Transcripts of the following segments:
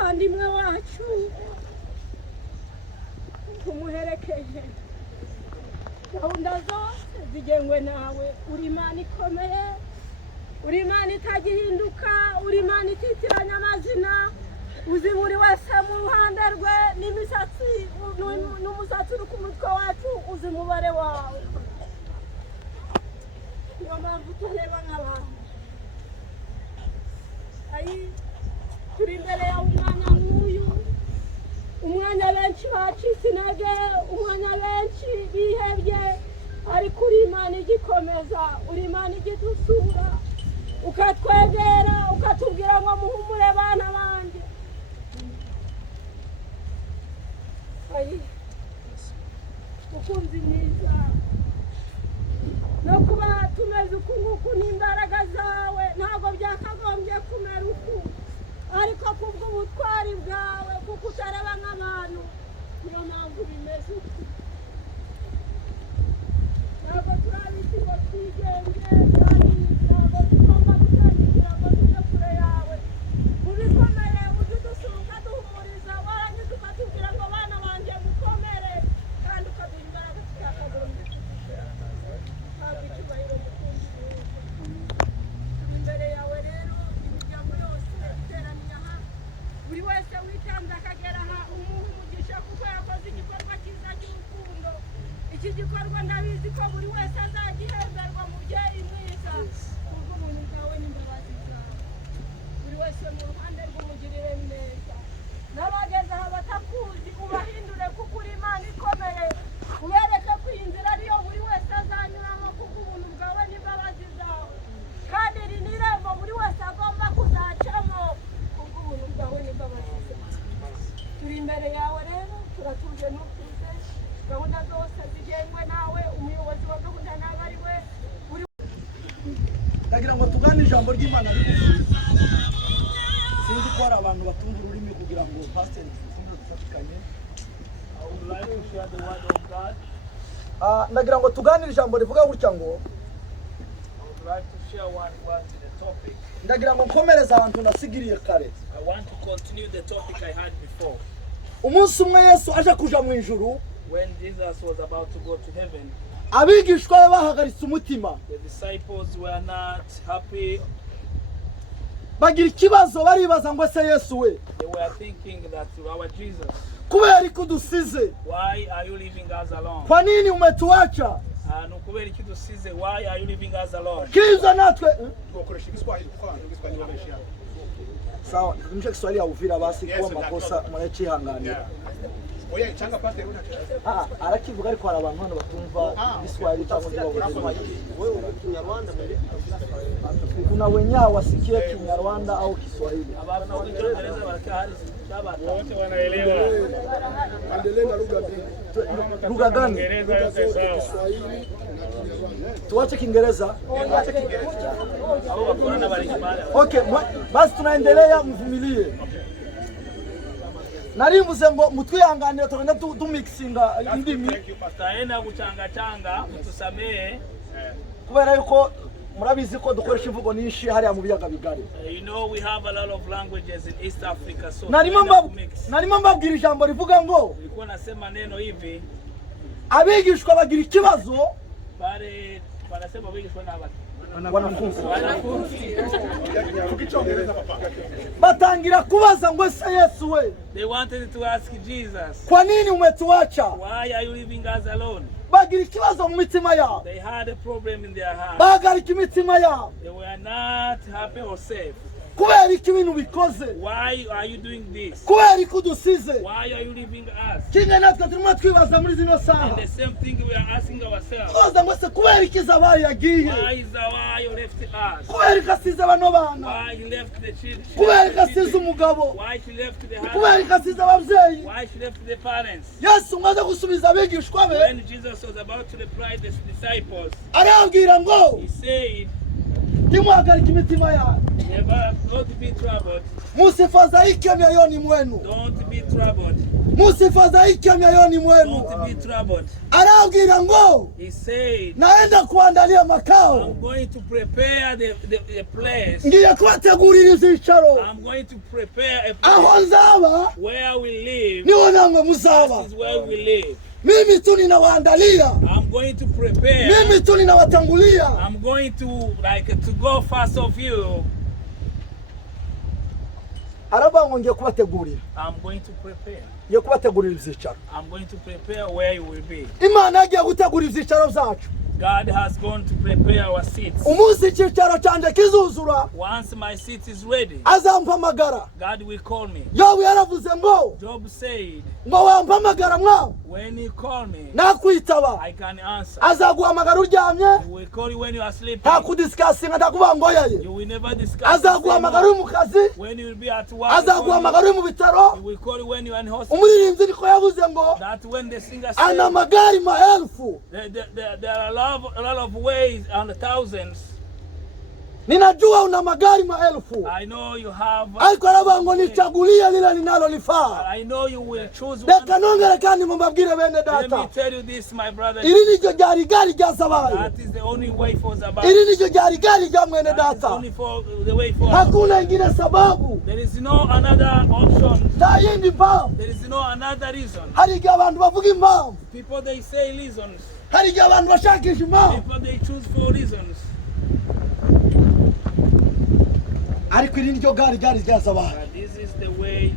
umuvandimwe wacu tumuherekeje gahunda zose zigengwe nawe uri Imana ikomeye uri Imana itagihinduka uri Imana ititiranya amazina uzi buri wese mu ruhande rwe n'imisatsi n'umusatsi uri ku mutwe wacu uzi umubare wawe niyo mpamvu tureba nk'abantu turi imbere yawe umwanya nk'uyu umwanya benshi bacitse intege umwanya benshi bihebye ariko uri Imana igikomeza uri Imana igidusura ukatwegera ukatubwira ngo muhumure bana banjye mukunzi mwiza no kuba tumeze uku nguku n'imbaraga zawe ntabwo byakagombye kumera uku ariko kubw'ubutwari bwawe kuko utareba nk'abantu niyo mpamvu bimeze uku ntabwo turabita ngo twigenge ntabwo tugomba gutandukira ngo tujye kure yawe mu bikomeye ujye udusura ukaduhumuriza warangiza ukatubwira ngo bana banjye mukomere kandi ukaduha imbaraga tutakagombye ntabwo icyubahiro mukunzi imbere yawe rero imiryango yose iteraniye aha buri wese witanze akagera aha umuha umugisha kuko yakoze igikorwa cyiza cy'urukundo iki gikorwa ndabizi ko buri wese azagihemberwa mubyeyi mwiza kubw'ubuntu bwawe n'imbabazi zawe buri wese mu ruhande rw'umugirire neza n'abageze aha batakuzi ubahindure kuko uri Imana ikomeye ubereke ko iyi nzira ariyo buri wese azanyuramo kubw'ubuntu bwawe n'imbabazi zawe kandi iri ni irembo buri wese agomba kuzacamo kubw'ubuntu bwawe n'imbabazi zawe turi imbere yawe rero turatuje n'utuze gahunda zose zigengwe nawe umuyobozi wa gahunda nawe ari we ndagira ngo tugane ijambo ry'Imana rigufi sinzi ko hari abantu batumva ururimi kugira ngo pasiteri tuzinze dufatikanye ndagira ngo tuganire ijambo rivuga gutya ngo ndagira ngo nkomereze ahantu nasigiriye kare umunsi umwe Yesu aje kuja mu ijuru when Jesus was about to go to heaven, abigishwa be bahagaritse umutima the disciples were not happy. bagira ikibazo baribaza ngo se Yesu we They were thinking that our Jesus, kubera iki udusize why are you leaving us alone? kwa nini umetuacha Kubera iki dusize, why are you leaving us alone? kiza natwe sawa nimesha Kiswahili ya Uvira basi kwa makosa mwachihanganira oya changa pastor arakivuga ariko hari abantu hano batumva Kiswahili cyangwa wewe Kinyarwanda kuna wenyewe wasikie Kinyarwanda au Kiswahili Abantu wa Kiingereza warakahari sabata wote wanaelewa endelee na lugha gani Kiingereza yote sawa Kiswahili tuache Kiingereza au wakona bali kibala. okay basi tunaendelea mvumilie narivuze ngo mutwihanganire tugenda dumixinga indimi Taenda kuchanga mutusamee kubera yuko murabizi ko dukoresha imvugo nyinshi hariya mu biyaga bigari you know we have a lot of languages in East Africa so narimo mbabwira ijambo rivuga ngo nilikuwa nasema neno hivi abigishwa bagira ikibazo pale wanasema abigishwa n'abati wanafunzi Kiingereza papa batangira kubaza ngo se Yesu we they wanted to ask Jesus kwa nini umetuacha why are you leaving us alone bagira ikibazo mu mitima yao they had a problem in their heart bahagarika imitima yao they were not happy or safe kubera iki ibintu bikoze why are you doing this kubera iki udusize why are you leaving us kimwe natwe turimo twibaza muri zino saha and the same thing we are asking ourselves twoza ngo se kubera iki Izabayo yagiye why is why you left us kubera iki asize bano bana why he left the children kubera iki asize umugabo why she left the kubera husband iki asize ababyeyi why she left the parents Yesu mwaze gusubiza abigishwa be when Jesus was about to reply the disciples arabwira ngo he said timuhagarika imitima yawe Never, don't be troubled. Musifadhaike mioyoni mwenu. Don't be troubled. Musifadhaike mioyoni mwenu. Don't be troubled. Arabwira ngo He said, naenda kuandalia makao. I'm going to prepare the place. Ngiye kubategurira ibyicaro. I'm going to prepare a Aho place nzaba where we live. niho namwe muzaba. This is where we live. Mimi tu ninawaandalia. I'm going to prepare. Mimi tu ninawatangulia. I'm going to to go first of you. Arabango ngiye kubategurira. I'm going to prepare. Ngiye kubategurira ibyicaro. I'm going to prepare where you will be. Imana yagiye gutegura ibyicaro byacu. God has gone to prepare our seats. Umunsi icyicaro cyanjye kizuzura. Once my seat is ready, Azampamagara. God will call me. Yobu yaravuze ngo Job said, ngo wampamagara mwa when you call me, nakwitaba. I can answer. Azaguhamagara uryamye. He will call you when you are sleeping. Nta kudisikasinga ndakuvuga ngo yaye. You will never discuss. Azaguhamagara uri mu kazi. When you will be at work. Azaguhamagara uri mu bitaro. He will call you when you are in hospital. Umuririmbyi niko yavuze ngo That when the singer ana said, magari maelfu. there are a lot of ways and thousands. Ninajua una magari maelfu. I know you have. Ariko aravuga ngo nichagulie lile linalonifaa. I know you will choose one. Reka nongere kandi mubabwire bene Let me data. tell you this, my brother. Iri niryo ryari gari rya Izabayo. That is the only way for Izabayo. Iri niryo ryari gari rya mwene That is data. only for the way for. Hakuna ingine sababu. There is no another option. Nta yindi mpamvu. There is no another reason. Hari igihe abantu bavuga impamvu. People they say reasons. Hari igihe abantu bashakisha impamvu. People they choose for reasons. Ariko iri niryo gari rya Izabayo. But this is the way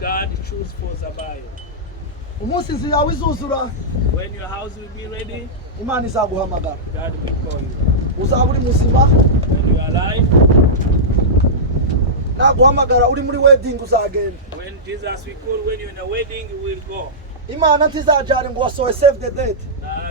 God choose for Izabayo. Umunsi inzu yawe izuzura, When your house will be ready, Imana izaguhamagara. God will call you. Uzaba uri muzima, When you are alive, naguhamagara uri muri wedding uzagenda. when Jesus will call, when you're in a wedding, you will go. Imana ntizajyane ngo wasohoye save the date.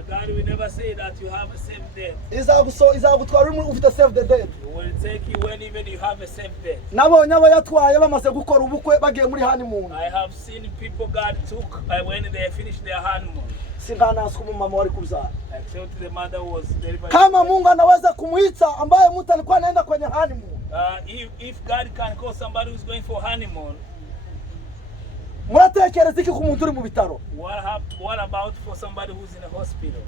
God will never say that you have a safe date. Izagutwara uri ufite save the date. He will take you when even you have a safe date. Nabonye abayatwaye bamaze gukora ubukwe bagiye muri honeymoon. I have seen people God took when they finished their honeymoon. Singanaswa umumama wari kubyara. Except the mother who was delivered. Kama Mungu anaweza kumuita ambaye mtu alikuwa anaenda kwenye honeymoon. If God can call somebody who's going for honeymoon, Muratekereza iki ku muntu uri mu bitaro? what about for somebody who's in a hospital?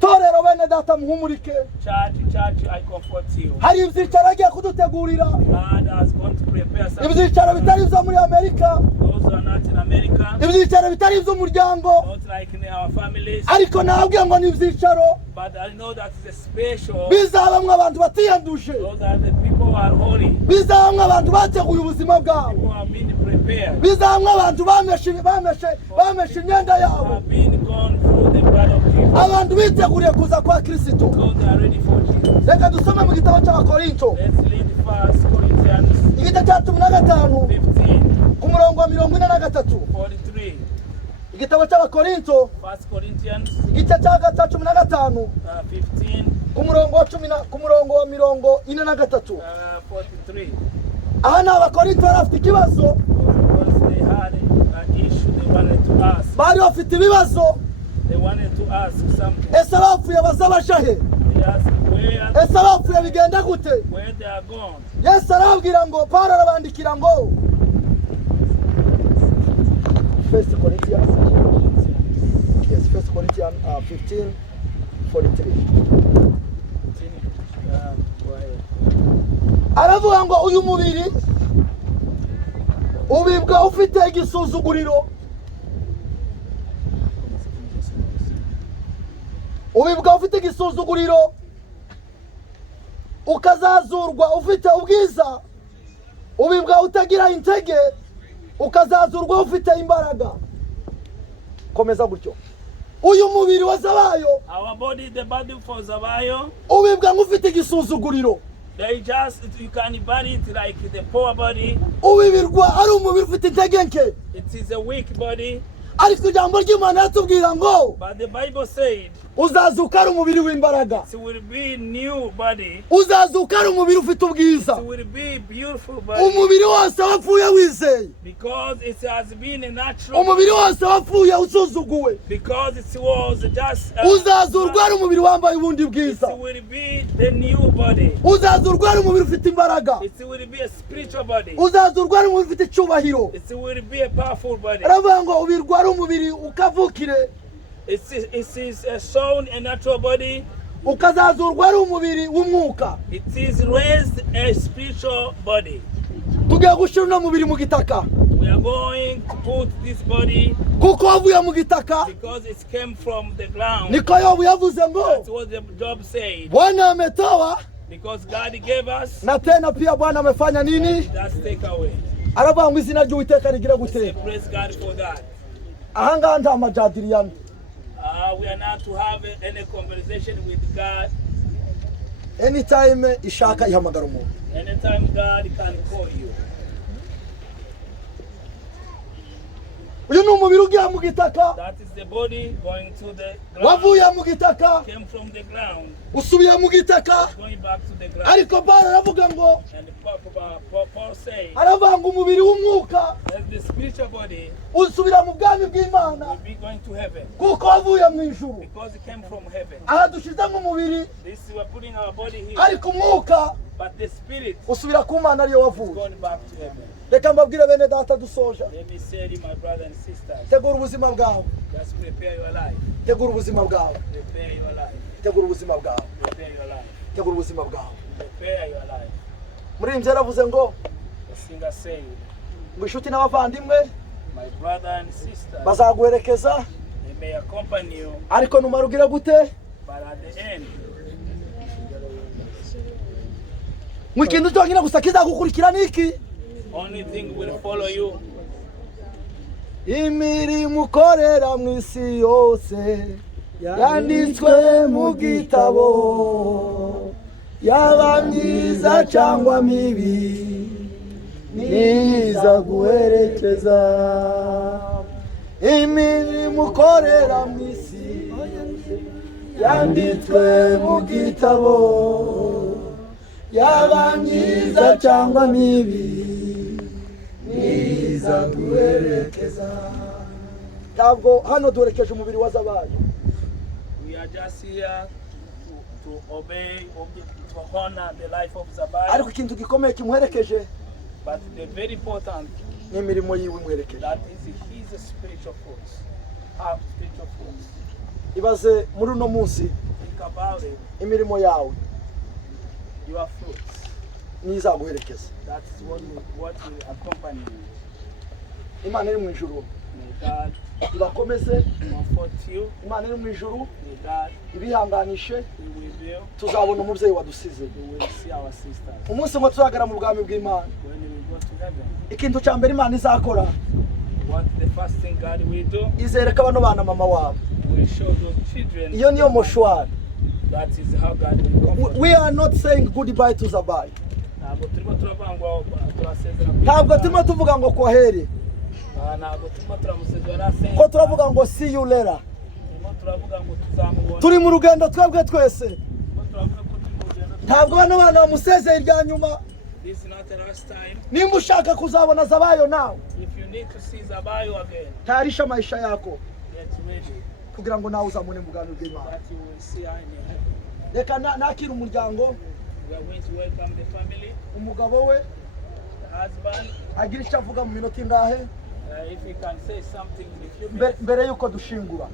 Torero bene data muhumurike. Church, I comfort you. Hari ibyicaro agiye kudutegurira. God has gone to prepare something. Ibyicaro bitari ibyo muri Amerika. Those who are not in America, Ibyicaro bitari ibyo muryango. not like in our families, Ariko nabwiye ngo ni ibyicaro but I know that is a special. bizabamwe abantu batiyanduje. Those are the people who are holy, Bizabamwe abantu bateguye ubuzima bwabo. who have been prepared, Bizabamwe abantu bameshe imyenda who yabo. have been gone through the blood of Jesus. Abantu biteguriye kuza kwa Kristo. Those are ready for Jesus. Reka dusome mu gitabo cy'Abakorinto. Let's read 1 Corinthians Igice cya 15 15, ku murongo wa 43. 43. Igitabo cy'Abakorinto 1 Corinthians igice cya 15 15, ku murongo wa 43. 43. Aha ni Abakorinto bari bafite ikibazo. Because they had an issue they wanted to ask. Bari bafite ibibazo. They wanted to ask something. Ese bapfuye bazabajahe? They asked Ese bapfuye bigenda gute? where they are gone. Yesu arabwira ngo Paulo arabandikira ngo 1 Corinthians 15:43. Aravuga ngo uyu mubiri ubibwa ufite igisuzuguriro. Ubibwa ufite igisuzuguriro ukazazurwa ufite ubwiza. Ubibwa utagira intege ukazazurwa ufite imbaraga. Komeza gutyo. Uyu mubiri wa Izabayo Our body, the body for Izabayo, ubibwa ufite igisuzuguriro. they just, you can bury it like the poor body. Ubibirwa ari umubiri ufite intege nke. It is a weak body. Ariko ijambo ry'Imana yatubwira ngo But the Bible said, uzazuka ari umubiri w'imbaraga. It will be new body. Uzazuka ari umubiri ufite ubwiza. It will be beautiful body. Umubiri wose wapfuye wizeye. Because it has been a natural. Umubiri wose wapfuye usuzuguwe. Because it was just. Uzazurwa ari umubiri wambaye ubundi bwiza. It will be the new body. Uzazurwa ari umubiri ufite imbaraga. It will be a spiritual body. Uzazurwa ari umubiri ufite icyubahiro. It will be a powerful body. Aravuga ngo ubirwa ari umubiri ukavukire. It is a soul, a natural body. Ukazazurwa ari umubiri w'umwuka. It is raised a spiritual body. Tugiye gushira uno mubiri mu gitaka. We are going to put this body. Kuko wavuye mu gitaka. Because it came from the ground. Niko Yobu yavuze ngo. That's what the Job said. Bwana ametoa. Because God gave us. Na tena pia Bwana amefanya nini? That's take away. Aravuga ngo izina ry'Uwiteka rigire gute. Praise God for that. Ahanga nta majadiliyano. We are not to have any conversation with God. Anytime ishaka ihamagara umuntu. Anytime God can call you. Uyu ni umubiri ugiye mu gitaka. That is the body going to the ground. Wavuye mu gitaka. Came from the ground. Usubiye mu gitaka. Going back to the ground. Ariko Pawulo aravuga ngo. And Paul said. Aravuga ngo umubiri w'umwuka. That the spiritual body. Usubira mu bwami bw'Imana. Will be going to heaven. Kuko wavuye mu ijuru. Because it came from heaven. Aha dushize mu mubiri. This we are putting our body here. Ariko umwuka. But the spirit. Usubira ku Mana ariyo wavuye. Going back to heaven. Reka mbabwire bene data dusoje. Let me say to my brothers and sisters. Tegura ubuzima bwawe. Just prepare your life. Tegura ubuzima bwawe. Prepare your life. Tegura ubuzima bwawe. Prepare your life. Tegura ubuzima bwawe. Prepare your life. Muri imwe yaravuze ngo The singer said, ngo inshuti n'abavandimwe my brother and sister, bazaguherekeza they may accompany you, ariko numara ugire gute. but at the end, Mu kintu cyonyine gusa kizagukurikira niki? only thing will follow you. Imirimo ukorera mu isi yose yanditswe mu gitabo, yaba myiza cyangwa mibi niza guherekeza. Imirimo ukorera mu isi yanditswe mu gitabo, yaba myiza cyangwa mibi niza guherekeza. Ntabwo hano duherekeje umubiri wa Izabayo. We are just here to obey, to honor the life of Izabayo. Ariko ikintu gikomeye kimuherekeje, But the very important, ni imirimo yiwe imuherekeje. that is his spiritual force, our spiritual force. Ibaze muri uno munsi Think about it, imirimo yawe your fruits. nizaguherekeza. That's what will accompany you. Imana iri mu ijuru May God ibakomeze. comfort you. Imana iri mu ijuru May God ibihanganishe. be with you. Tuzabona umubyeyi wadusize. We will see our sisters Umunsi ngo tuzagera mu bwami bw'Imana. when we go to heaven. Ikintu cya mbere Imana izakora, What the first thing God will do, izereka bano bana mama wabo. will show those children. Iyo niyo moshwari. That is how God will comfort. We are not saying goodbye to Izabayo. Ntabwo turimo turavangwa turasezera. Ntabwo turimo tuvuga ngo kwaheri. Ntabwo turimo turamusezera se. Ko turavuga ngo see you later. Turimo turavuga ngo tuzamubona. Turi mu rugendo twebwe twese. Turimo turavuga ko turi mu rugendo. Ntabwo bano bana bamusezeye irya nyuma. This is not the last time. Nimba ushaka kuzabona Izabayo nawe, If you need to see Izabayo again, tayarisha maisha yako get ready. kugira ngo nawe uzamune mu bwami bw'Imana. That you will see her in your heaven. Reka nakira umuryango, We are going to welcome the family, umugabo we the husband. agira icyo avuga mu minota ingahe If he can say something in a few minutes mbere yuko dushingura.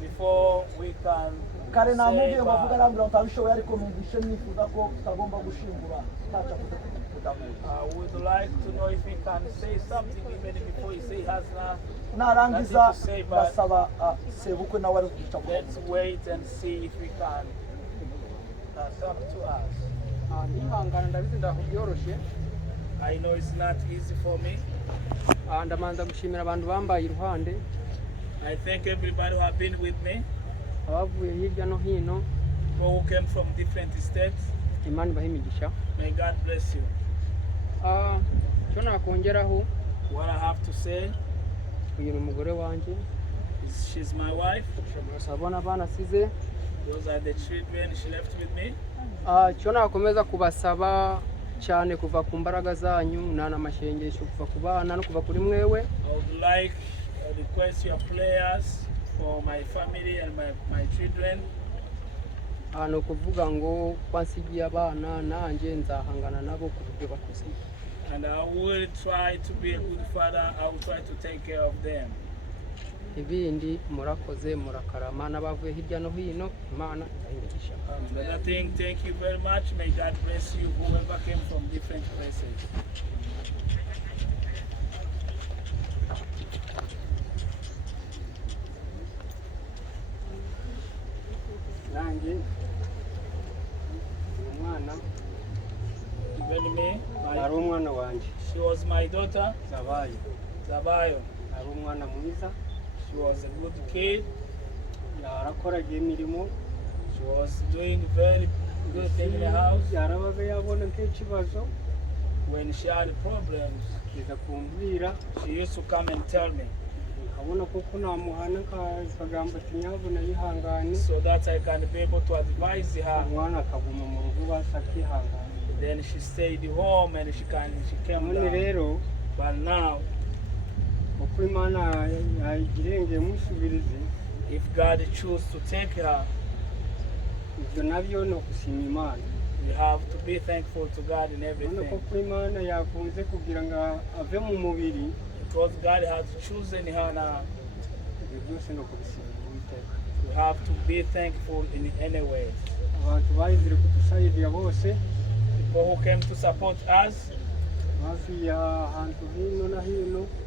before we can Kare say namubwiye ngo avuga bye. arambwira ngo utabishoboye, ariko numvise nifuza ko tutagomba gushingura ntacyo avuze kudahuza. Would like to know if he can say something even before he say has not. Narangiza ndasaba sebukwe nawe ari kugica vuba. Let's wait and see if we can talk to us. Nihangana ndabizi ndabyoroshye. I know it's not easy for me. Ndamanza gushimira abantu bambaye iruhande, I thank everybody who have been with me, abavuye hirya no hino. people who came from different states. Imana ibahe imigisha. May God bless you. Icyo nakongeraho, What I have to say, uyu ni umugore wanjye. She's my wife. urabona abana asize. Those are the children she left with me. Icyo nakomeza kubasaba cyane kuva ku mbaraga zanyu n'amashengesho kuva ku bana no kuva kuri mwewe. I would like to request your prayers for my family and my children. Ni ukuvuga ngo kwansigiye abana nanjye nzahangana nabo ku buryo bakuze. And I will try to be a good father. I will try to take care of them. Ibindi murakoze murakarama n'abavuye hirya no hino Imana ibahigisha. Another thing, thank you very much. May God bless you, whoever came from different places. Nanjye umwana Even me, ari umwana wanjye she was my daughter, Izabayo ari umwana mwiza. She was a good kid. Yarakoraga imirimo. She was doing very good thing in the house. Yarabaga yabona nk'ikibazo. When she had problems, kiza kumbwira. She used to come and tell me. Nkabona koko namuhana kagamba ati nyabona yihangane. So that I can be able to advise her. Umwana akaguma mu rugo basakihangana. Then she stayed home and she came down. Rero, but now, if God chooses to take her, we have to be thankful to God in everything. Because God has chosen her now. We have to be thankful in any way. People who came to support us,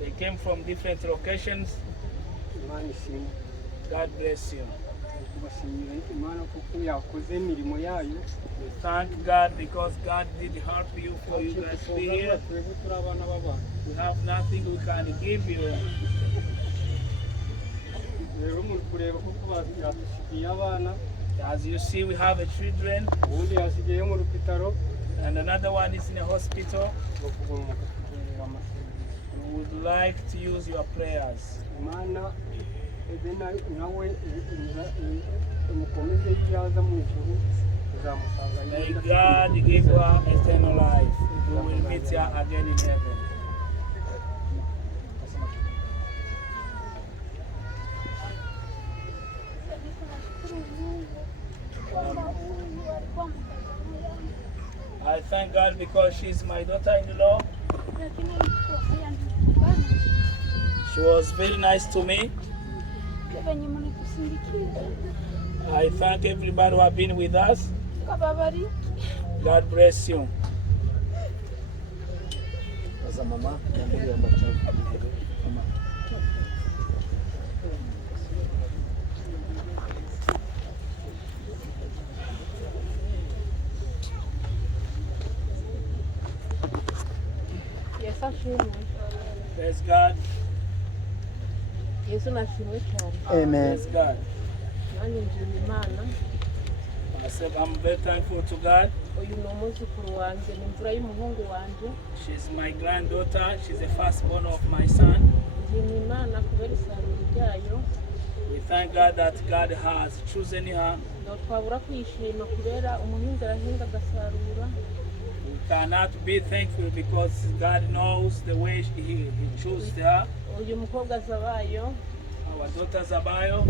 they came from different locations. God bless you. We thank God because God did help you for you guys to be here. We have nothing we can give you. As you see, we have a children, and another one is in a hospital. We would like to use your prayers. May God give her eternal life. We will meet her again in heaven. I thank God because she's my daughter-in-law. She was very nice to me. I thank everybody who have been with us. God bless you. Praise God. Amen. Praise God. I'm very thankful to God. She's my granddaughter. She's the firstborn of my son. We thank God that God has chosen her. We cannot be thankful because God knows the way He chose her. Our daughter Izabayo,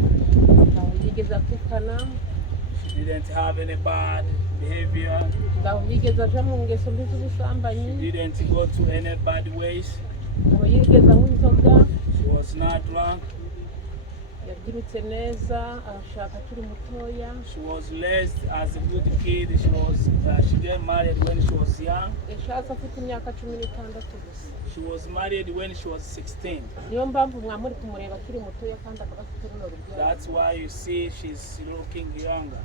she didn't have any bad behavior. She didn't go to any bad ways. She was not drunk. She was raised as a good kid. She got married when she was young. She was married when she was 16. That's why you see she's looking younger.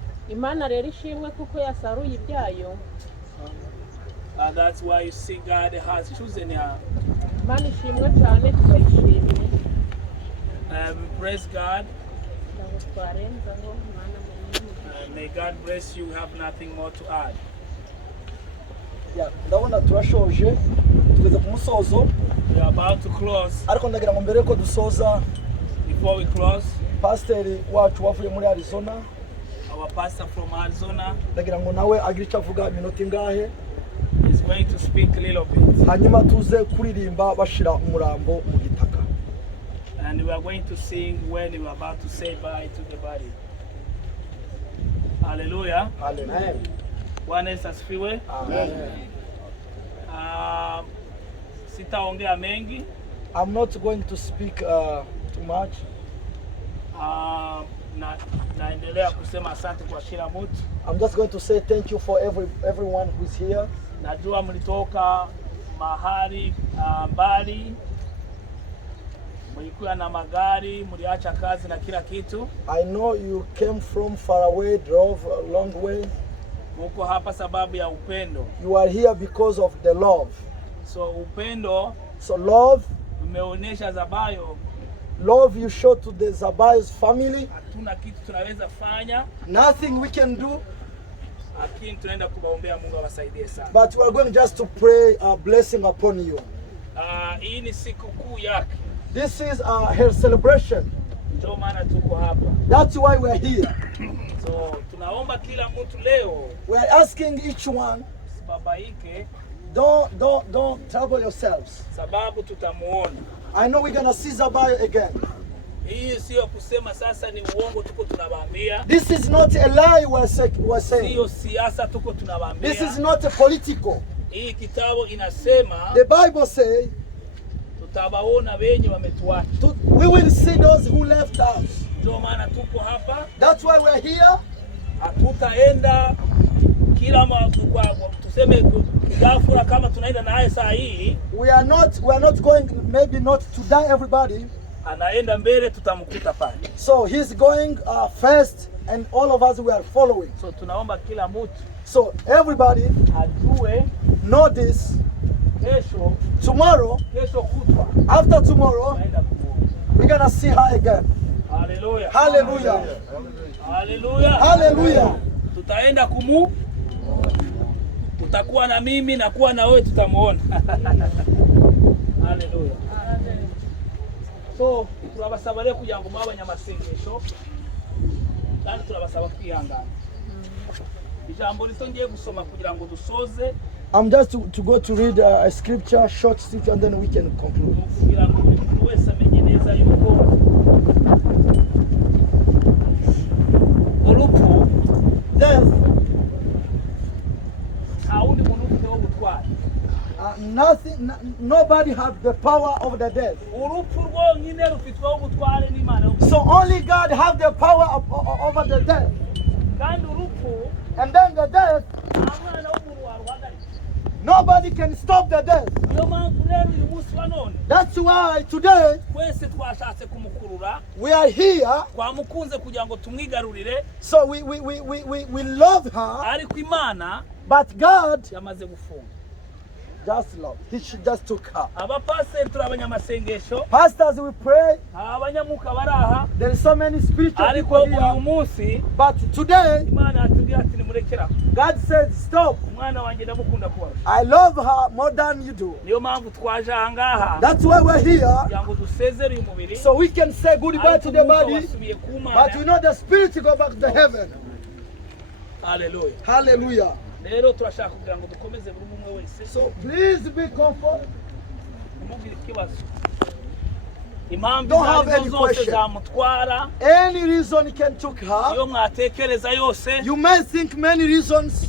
That's why you see God has chosen her. Praise God. May God bless you. We have nothing more to add. Ndabona turashoje tugeze ku musozo. We are about to close. Ariko ndagira ngo mbere ko dusoza, before we close, Pasiteri wacu wavuye muri Arizona. Our pastor from Arizona Ndagira ngo nawe agire icyo avuga iminota ingahe. is going to speak a little bit. Hanyuma tuze kuririmba bashira umurambo mu gitaka. And we are going to sing when we are about to say bye to the body. Hallelujah. Hallelujah. Bwana Yesu asifiwe. Amen. Sitaongea mengi. I'm not going to speak too much. Naendelea kusema asante kwa kila mtu. I'm just going to say thank you for everyone who's here. Najua mlitoka mahali mbali, mlikuwa na magari, mliacha kazi na kila kitu. I know you came from far away, drove a long way. Muko hapa sababu ya upendo. You are here because of the love. So upendo, so love, umeonyesha Izabayo. Love you show to the Izabayo's family. Hatuna kitu tunaweza fanya. Nothing we can do. Lakini tunaenda kuwaombea Mungu awasaidie sana. But we are going just to pray a blessing upon you. Hii ni siku kuu yake. This is her celebration. Ndio maana tuko hapa. That's why we are here. So tunaomba kila mtu leo. We are asking each one. Babaike. Don't trouble yourselves. Sababu tutamuona. I know we're gonna see Izabayo again. Hii sio kusema sasa ni uongo tuko tunawaambia. This is not a lie we're saying. Sio siasa tuko tunawaambia. This is not a political. Hii kitabu inasema the Bible say tutawaona wenye wametuacha. We will see those who left us. Ndio maana tuko hapa. That's why we're here. Hatutaenda kila kwa tuseme kigafura kama tunaenda naye saa hii. We are not going, maybe not to die everybody. Anaenda mbele tutamkuta pale. So he's going first and all of us we are following. So tunaomba kila mtu. So everybody ajue know this. Kesho, tomorrow, kesho kutwa, after tomorrow, we're gonna see her again. Hallelujah. Hallelujah. Hallelujah. Hallelujah. Tutaenda utakuwa na mimi na kuwa na wewe tutamuona. Hallelujah. So turabasaba rero kugira ngo mwabanyamasengesho kandi turabasaba kwihangana. Ijambo rito ngiye gusoma kugira ngo dusoze. I'm just to go to read a scripture, short scripture, and then we can conclude. Kugira ngo umuntu wese amenye neza yuko urupfu, death, haundi muntu ufite wo gutwara. Nobody has the power of the death. So only God has the power over the death. And then the death, nobody can stop the death. That's why today we are here. So we love her. But God just love. He just took her. Pastors, we pray. There is so many spiritual people here. But today, God said, stop. I love her more than you do. That's why we're here. So we can say goodbye to the body. But we know the spirit to go back to heaven. Hallelujah. Hallelujah. So please be comfortable. Don't have any question. Any reason can take her. You may think many reasons.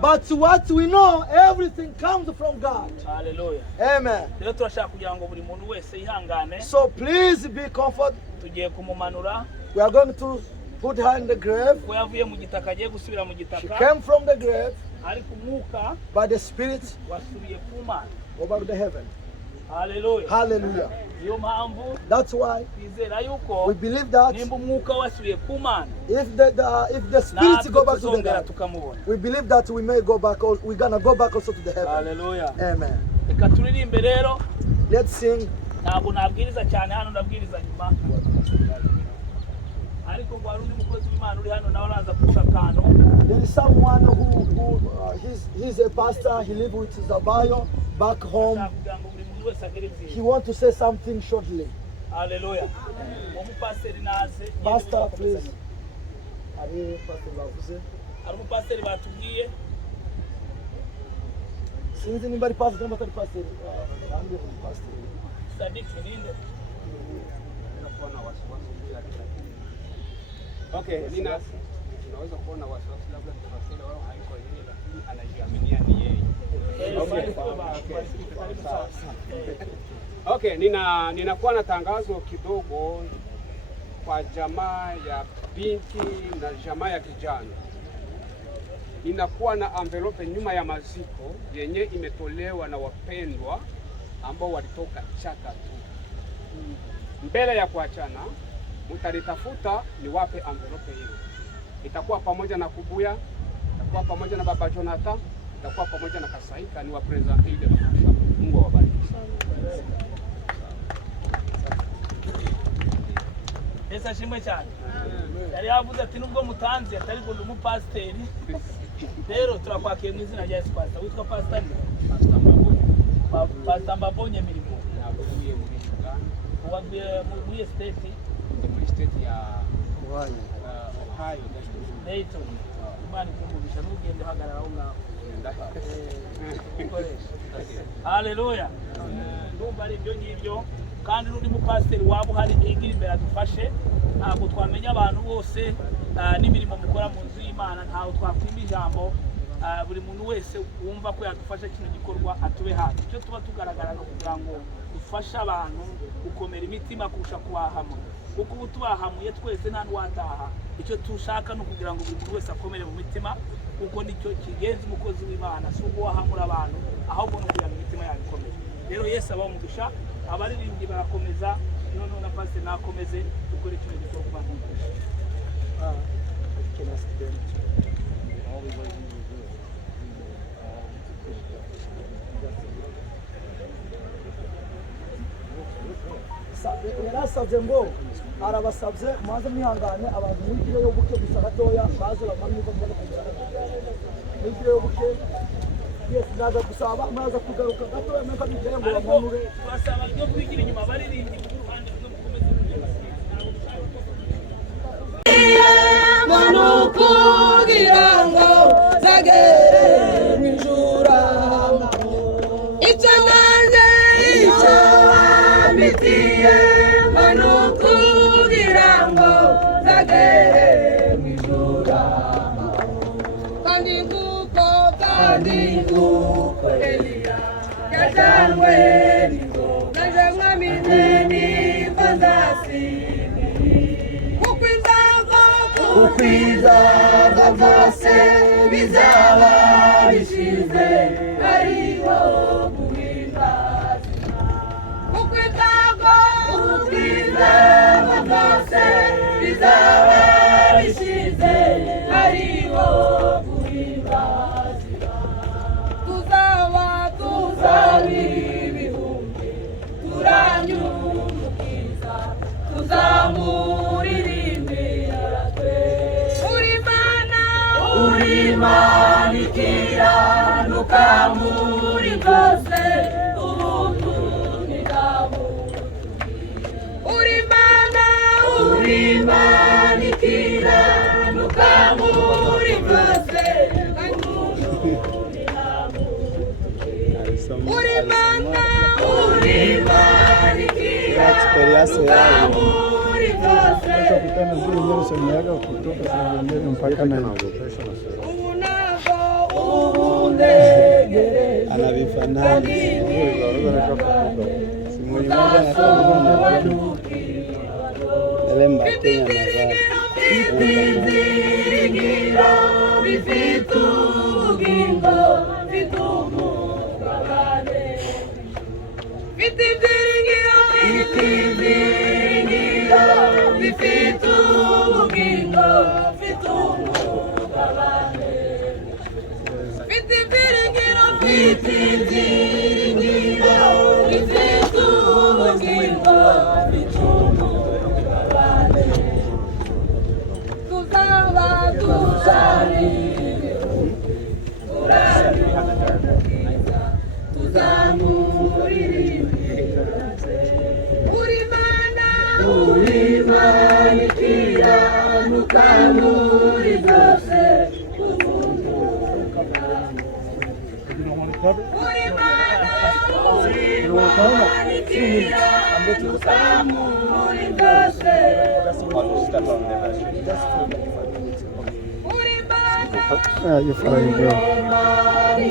But what we know, everything comes from God. Hallelujah. Amen. So please be comfortable. We are going to put her in the grave. She came from the grave. By the Spirit, go back to heaven. Hallelujah. Hallelujah. That's why we believe that if the spirits go back to the God, we believe that we may go back. We're gonna go back also to the heaven. Hallelujah. Amen. Let's sing. There is someone who he's a pastor. He lives with Izabayo back home. He wants to say something shortly. Hallelujah. Umupasiteri naze. Pastor, please. Ari pastor bavuze. Ari umupasiteri batubwiye. Sinzi nimba ari pastor cyangwa atari pastor. Kandi pastor. Sadik ninde? Okay, ninaweza kuona wasiwasi labda tafasiri wao haiko yeye lakini anajiaminia ni yeye. Okay, ninakuwa na tangazo kidogo kwa jamaa ya binti na jamaa ya kijana. Ninakuwa na envelope nyuma ya maziko yenye imetolewa na wapendwa ambao walitoka Chaka tu. Mbele ya kuachana, mtalitafuta niwape envelope hiyo. Itakuwa pamoja na Kubuya, itakuwa pamoja na Baba Jonathan, itakuwa pamoja na Kasaika, ni wa present ile bahasha. Mungu awabariki. Esa shimwe cyane. Yari yavuze ati nubwo mutanzi atari ngo umupasiteri. Rero turakwakiye mu izina rya Yesu Pastor. Witwa Pastor ni? Pastor Mbabonye mirimo. Nabuye muri Uganda. Wagiye muri state? Muri state ya Ohio. Dayton. Imana ikumugisha n'ugende hagarara aho ngaho. Hallelujah. Ndumva ari ibyo ngibyo kandi n'undi mupasiteri waba uhari igira imbere adufashe. Ntabwo twamenya abantu bose n'imirimo mukora mu nzu y'Imana, ntaho twakwima ijambo. Buri muntu wese wumva ko yadufasha kino gikorwa atube hafi. Icyo tuba tugaragara no kugira ngo dufashe abantu gukomera imitima kurusha kubahamwe, kuko ubu tubahamuye twese nta n'uwataha. Icyo tushaka no kugira ngo buri muntu wese akomere mu mitima, kuko nicyo kigenza umukozi w'Imana, si uko wahamura abantu ahubwo no kugira ngo imitima yabo ikomere. Rero Yesu abaho umugisha, abaririmbyi barakomeza, none na pasiteri nakomeze dukore kino gikorwa. yarasabye ngo arabasabye muze mwihangane abantu mwigire yo buke gusa gatoya baze bamamiza mbona mwigire yo buke. Yes, naza kusaba maza kugaruka gatoya mpaka bigere ngo bamanure. Turasaba ryo kwigira inyuma abaririmbyi ku ruhande rwo mukomeze kugira ngo zagere mwijura icyo nanjye icyo wambitiye kugira ngo zagere mwijura kandi nguko Eliya yajanywe naje mwamine niko nzasiga ukwizaga byose bizaba bishize ariho guhimbaza ukwizaga byose bizaba bishize ariho guhimbaza tuzaba ibihumbi turanyurukiza tuzamuririmbira uri Imana ikiranuka muri byose ubuntu ni bwawe uri Imana ikiranuka muri byose ubuntu ni bwawe uri Imana ikiranuka muri byose uri Imana You're fine, bro.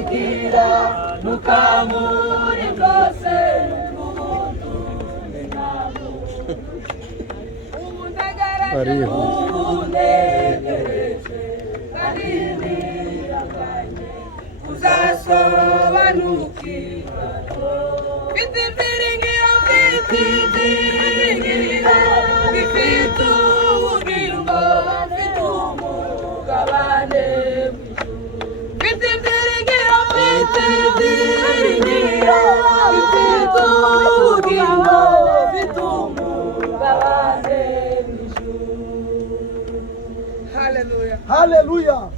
Hallelujah.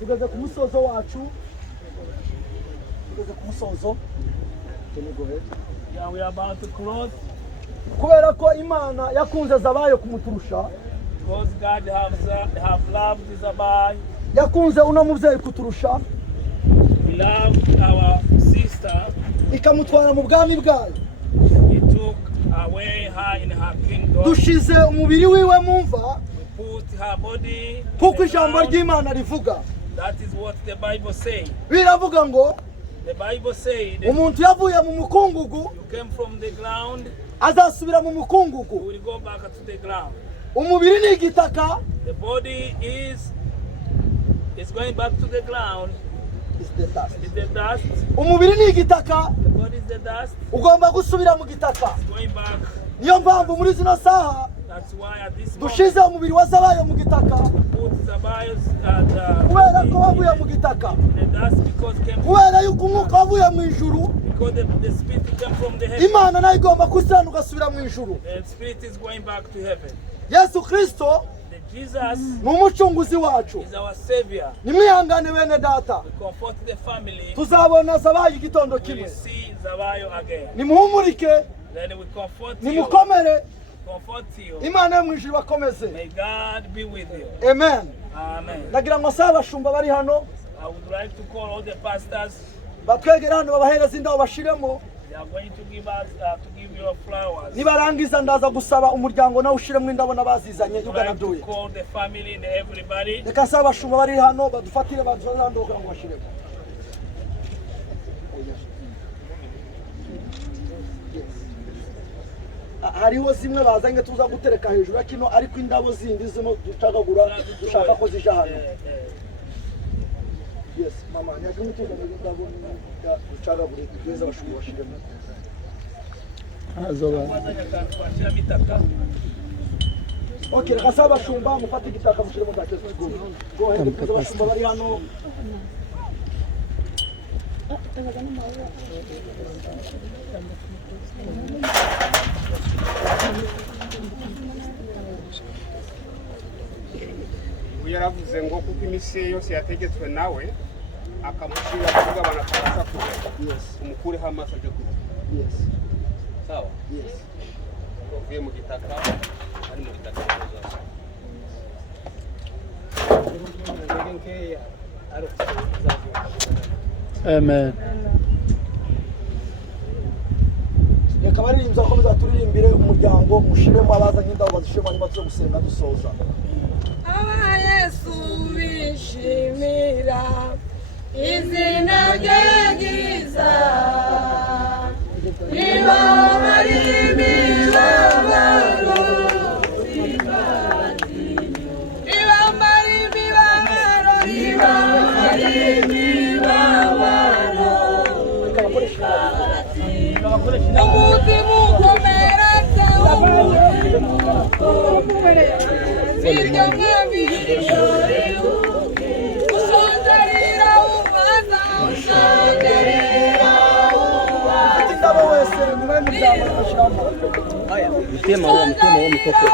Tugeze ku musozo wacu. Tugeze ku musozo. Yeah, we are about to close. Kubera ko Imana yakunze Izabayo kumuturusha. Because God have loved Izabayo. Yakunze uno muvyeyi kuturusha. He loved our sister. Ikamutwara mu bwami bwayo. He took away her in her kingdom. Dushize umubiri wiwe mumva. Put her body. Kuko ijambo ry'Imana rivuga. That is what the Bible says. Biravuga ngo the Bible said umuntu yavuye mu mukungugu, you came from the ground, azasubira mu mukungugu. you will go back to the ground. Umubiri ni igitaka. The body is going back to the ground. It's the dust. It's the dust. Umubiri ni igitaka. The body is the dust. Ugomba gusubira mu gitaka. It's going back. Niyo mpamvu muri zino saha That's why at this moment dushize umubiri wa Izabayo mu gitaka. put Izabayo's Kubera ko wavuye mu gitaka. the dust because came Kubera yuko umwuka wavuye mu ijuru. because the spirit came from the heaven. Imana nayo igomba kusana ugasubira mu ijuru. The spirit is going back to heaven. Yesu Kristo Jesus ni umucunguzi wacu. is our savior. Nimwihangane bene data. We comfort the family. Tuzabona Izabayo igitondo We will kimwe. see Izabayo again. Nimuhumurike, Then we comfort you. nimukomere. Comfort you. Imana yo mu ijuru bakomeze. May God be with you. Amen. Amen. Nagira ngo sabe abashumba bari hano I would like to call all the pastors. batwegera hano babahereza indabo bashiremo. They are going to give us to give you flowers. Nibarangiza ndaza gusaba umuryango nawe ushiremo indabo n'abazizanye I would like to uganaduye. call the family and everybody. Reka sabe abashumba bari hano badufatire bazorando kugira ngo bashiremo. Hariho zimwe bazanye tuza gutereka hejuru ya kino ariko indabo zindi zino ducagagura dushaka ko zija hano. Yes, mama, nyaga mutuza indabo ducagagura igeza bashumba bashiremo. Okay, reka sabe abashumba mufate igitaka mushiremo za Yesu Kristo. Go ahead, kuza abashumba bari hano. yaravuze ngo kuko iminsi yose yategetswe nawe akamushyira kuvuga abantu akaza kureba umukureho amaso aje kureba. Yes. Sawa? Yes. Uvuye mu gitaka ari mu gitaka Amen. Reka baririmbye akomeza turirimbire umuryango mushiremo abazanye indabo bazishiremo niba tuzo gusenga dusoza. Aba Yesu bishimira izina rye ryiza, niba bari imibabaro niba bari imibabaro niba bari imibabaro umutima ukomera cyangwa siryo mwabiriro usongerera ubaza usongerera Ufite indabo wese nyuma y'umuryango ashiramo. Mutema wa mukoko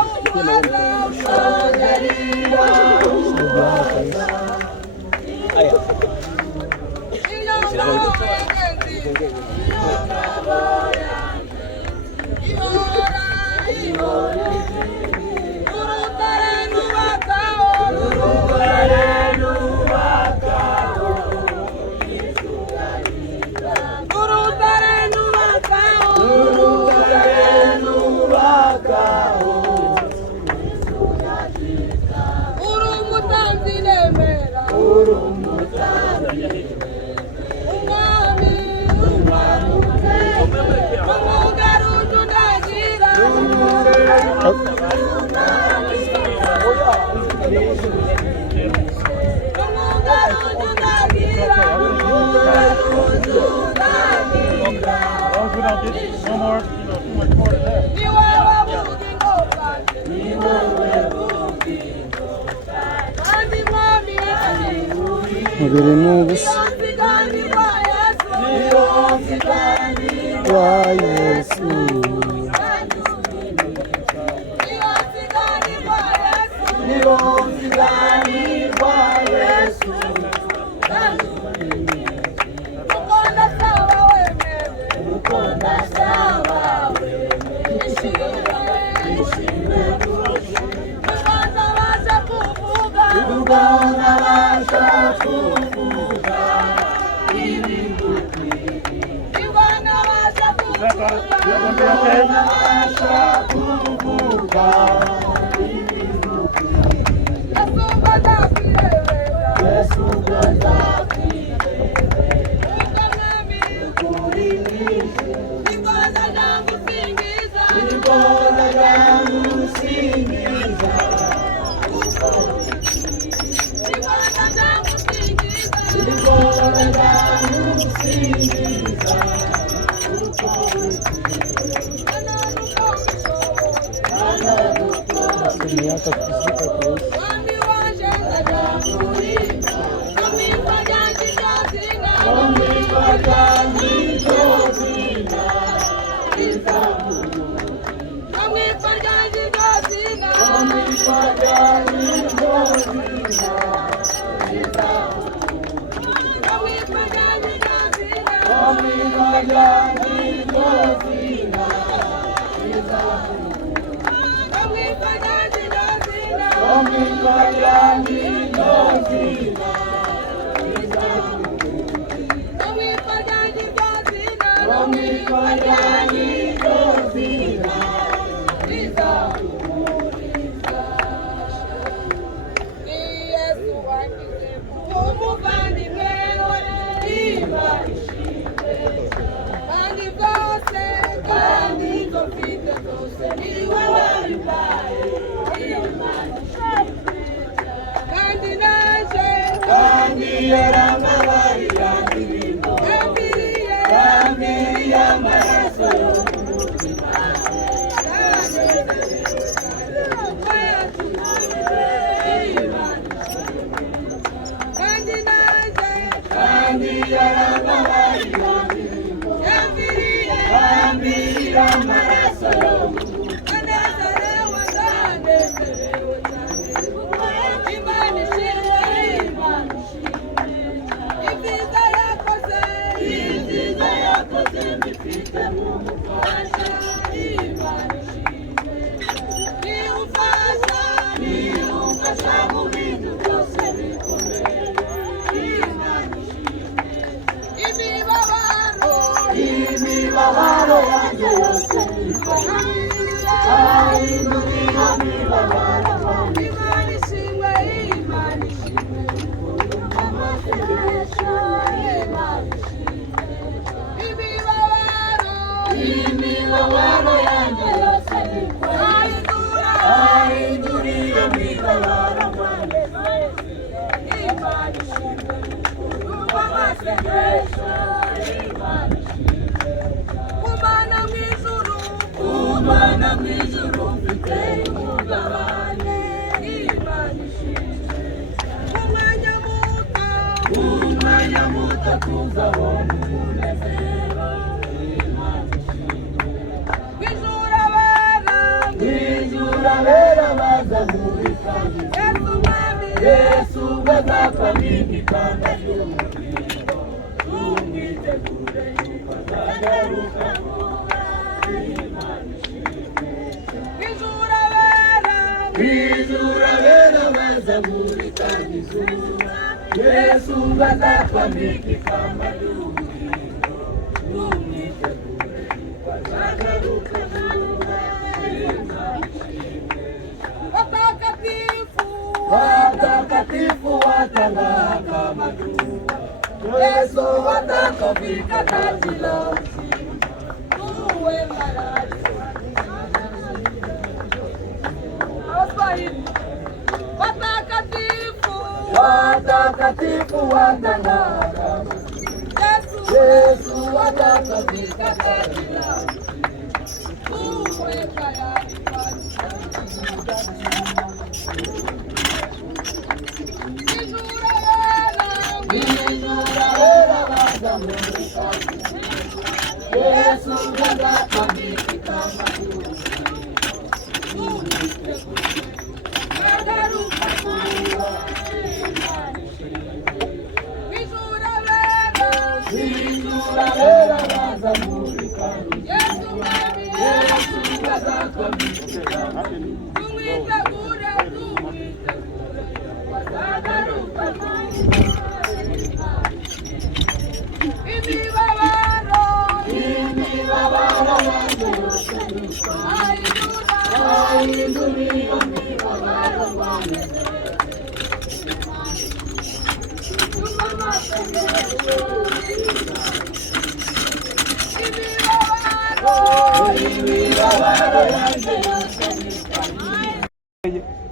don't get no more, too much more than that.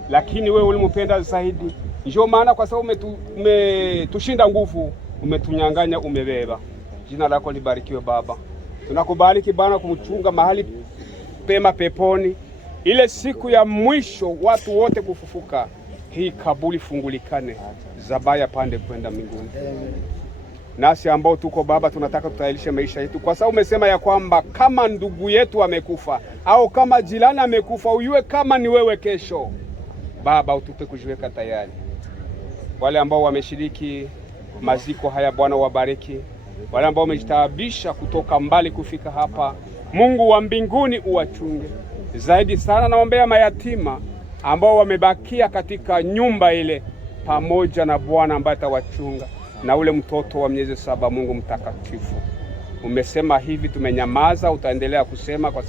Lakini wewe ulimpenda zaidi. Ndio maana kwa sababu umetushinda nguvu, umetunyang'anya, umebeba. Jina lako libarikiwe Baba. Tunakubariki Bwana kumchunga mahali pema peponi. Ile siku ya mwisho watu wote kufufuka, hii kaburi fungulikane, Zabaya pande kwenda mbinguni. Nasi ambao tuko Baba tunataka tutayarishe maisha yetu, kwa sababu umesema ya kwamba kama ndugu yetu amekufa au kama jirani amekufa, uyue kama ni wewe kesho. Baba utupe kujiweka tayari. Wale ambao wameshiriki maziko haya Bwana wabariki. Wale ambao wamejitaabisha kutoka mbali kufika hapa, Mungu wa mbinguni uwachunge. Zaidi sana naombea mayatima ambao wamebakia katika nyumba ile, pamoja na Bwana ambaye atawachunga, na ule mtoto wa miezi 7. Mungu mtakatifu, umesema hivi, tumenyamaza, utaendelea kusema kwa